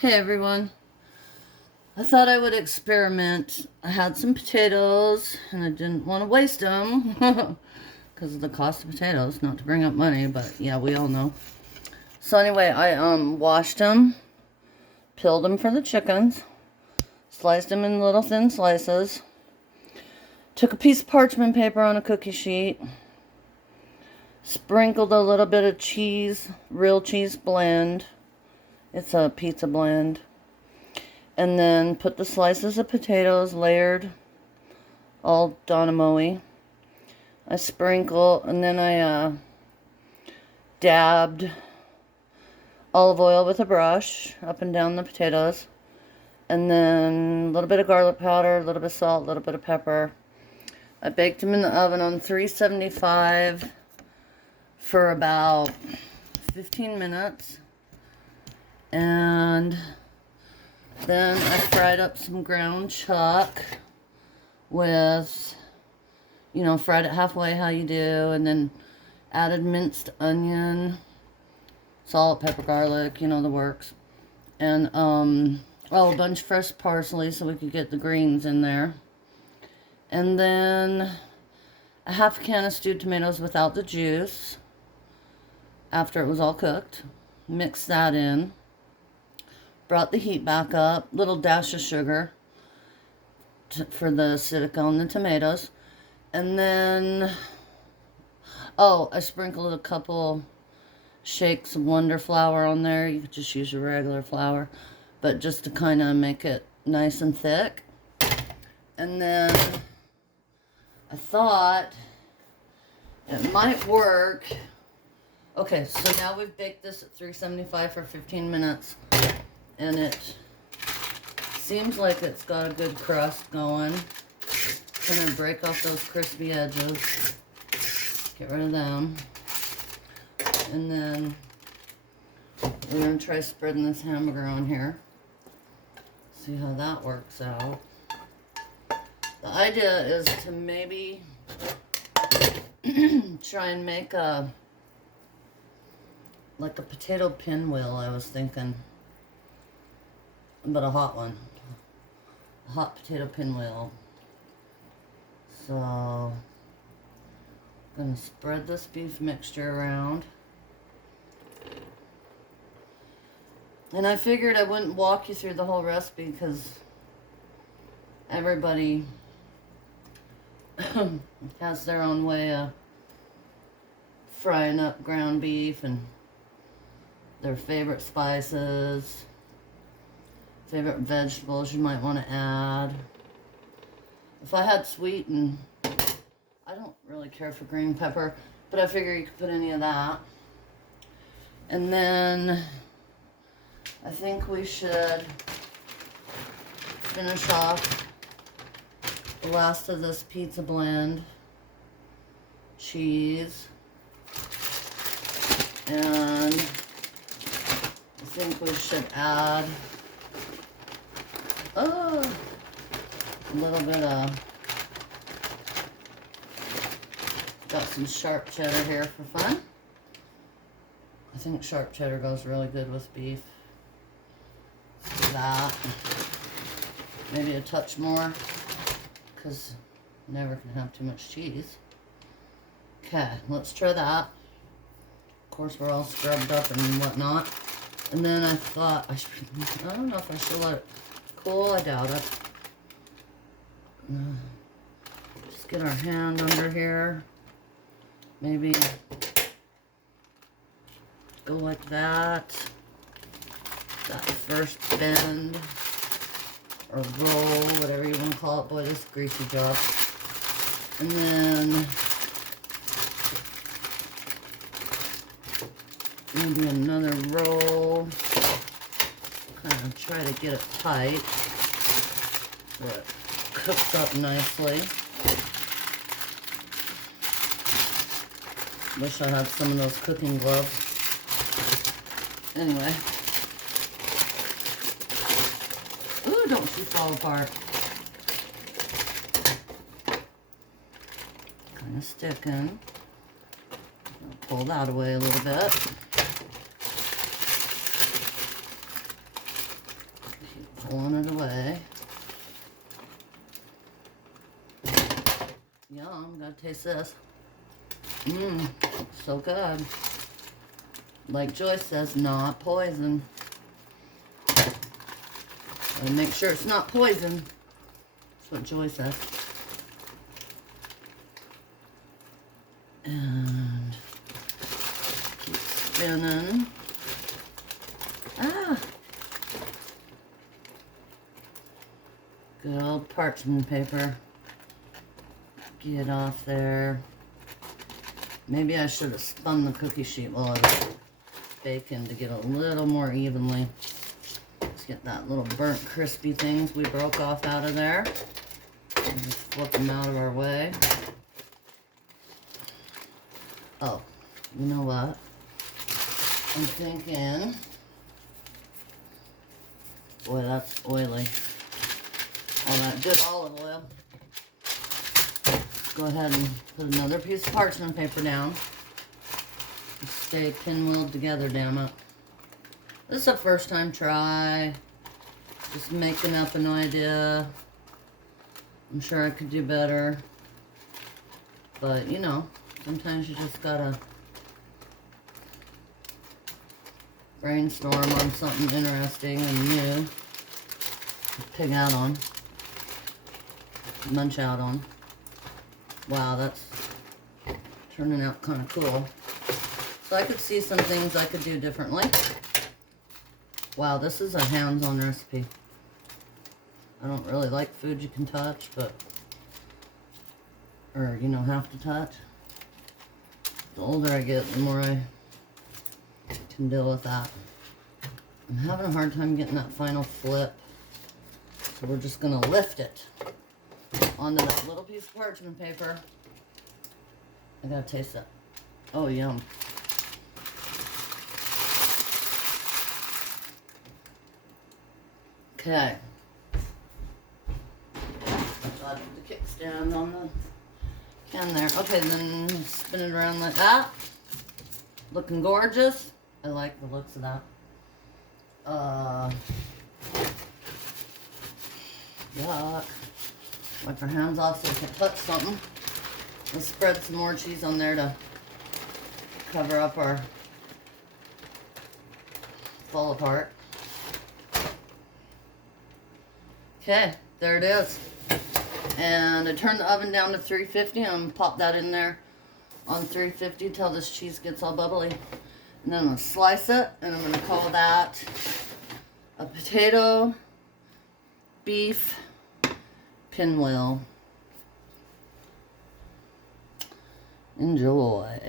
Hey everyone, I thought I would experiment. I had some potatoes and I didn't want to waste them because of the cost of potatoes, not to bring up money, but yeah, we all know. So anyway, I washed them, peeled them for the chickens, sliced them in little thin slices, took a piece of parchment paper on a cookie sheet, sprinkled a little bit of cheese, real cheese blend. It's a pizza blend. And then put the slices of potatoes layered, all Donamoe. I sprinkle, and then I dabbed olive oil with a brush up and down the potatoes. And then a little bit of garlic powder, a little bit of salt, a little bit of pepper. I baked them in the oven on 375 for about 15 minutes. And then I fried up some ground chuck with, fried it halfway how you do, and then added minced onion, salt, pepper, garlic, the works. And, a bunch of fresh parsley so we could get the greens in there. And then a half a can of stewed tomatoes without the juice after it was all cooked. Mix that in. Brought the heat back up, little dash of sugar for the acidic on the tomatoes. And then, I sprinkled a couple shakes of Wonder Flour on there. You could just use your regular flour, but just to kind of make it nice and thick. And then I thought it might work. Okay, so now we've baked this at 375 for 15 minutes. And it seems like it's got a good crust going. Gonna break off those crispy edges. Get rid of them. And then we're gonna try spreading this hamburger on here. See how that works out. The idea is to maybe try and make a potato pinwheel, I was thinking. But a hot one. A hot potato pinwheel. So, I'm going to spread this beef mixture around. And I figured I wouldn't walk you through the whole recipe because everybody has their own way of frying up ground beef and their favorite spices. Favorite vegetables you might want to add. If I had sweet, and I don't really care for green pepper, but I figure you could put any of that. And then I think we should finish off the last of this pizza blend. Cheese. And I think we should add a little bit of, got some sharp cheddar here for fun. I think sharp cheddar goes really good with beef. That. Maybe a touch more, because never can have too much cheese. Okay, let's try that. Of course, we're all scrubbed up and whatnot. And then I thought, I don't know if I should let it cool, I doubt it. Just get our hand under here. Maybe go like that. That first bend or roll, whatever you want to call it. Boy, this is a greasy job. And then maybe another roll. Kind of try to get it tight so it cooks up nicely. Wish I had some of those cooking gloves. Anyway. Ooh, don't you fall apart. Kind of sticking. Pull that away a little bit. pulling it away. Yum, gotta taste this. Mmm, so good. Like Joyce says, not poison. And make sure it's not poison. That's what Joyce says. And keep spinning. Ah! Good old parchment paper. Get off there. Maybe I should have spun the cookie sheet while I was baking to get a little more evenly. Let's get that little burnt crispy things we broke off out of there. And just flip them out of our way. Oh, you know what? I'm thinking, boy, that's oily. All that good olive oil. Go ahead and put another piece of parchment paper down. Stay pinwheeled together, damn it. This is a first time try. Just making up an idea. I'm sure I could do better. But, you know, sometimes you just gotta brainstorm on something interesting and new to pig out on. Munch out on. Wow, that's turning out kind of cool. So I could see some things I could do differently. Wow, this is a hands-on recipe. I don't really like food you can touch, but, or, you know, have to touch. The older I get, the more I can deal with that. I'm having a hard time getting that final flip. So we're just gonna lift it onto that little piece of parchment paper. I gotta taste that. Oh, yum. Okay. Got the kickstand on the can there. Okay, then spin it around like that. Looking gorgeous. I like the looks of that. Yuck. Wipe our hands off so we can touch something. Let's spread some more cheese on there to cover up our fall apart. Okay, there it is. And I turned the oven down to 350. I'm going to pop that in there on 350 till this cheese gets all bubbly. And then I'm going to slice it, and I'm going to call that a potato beef pinwheel. Enjoy.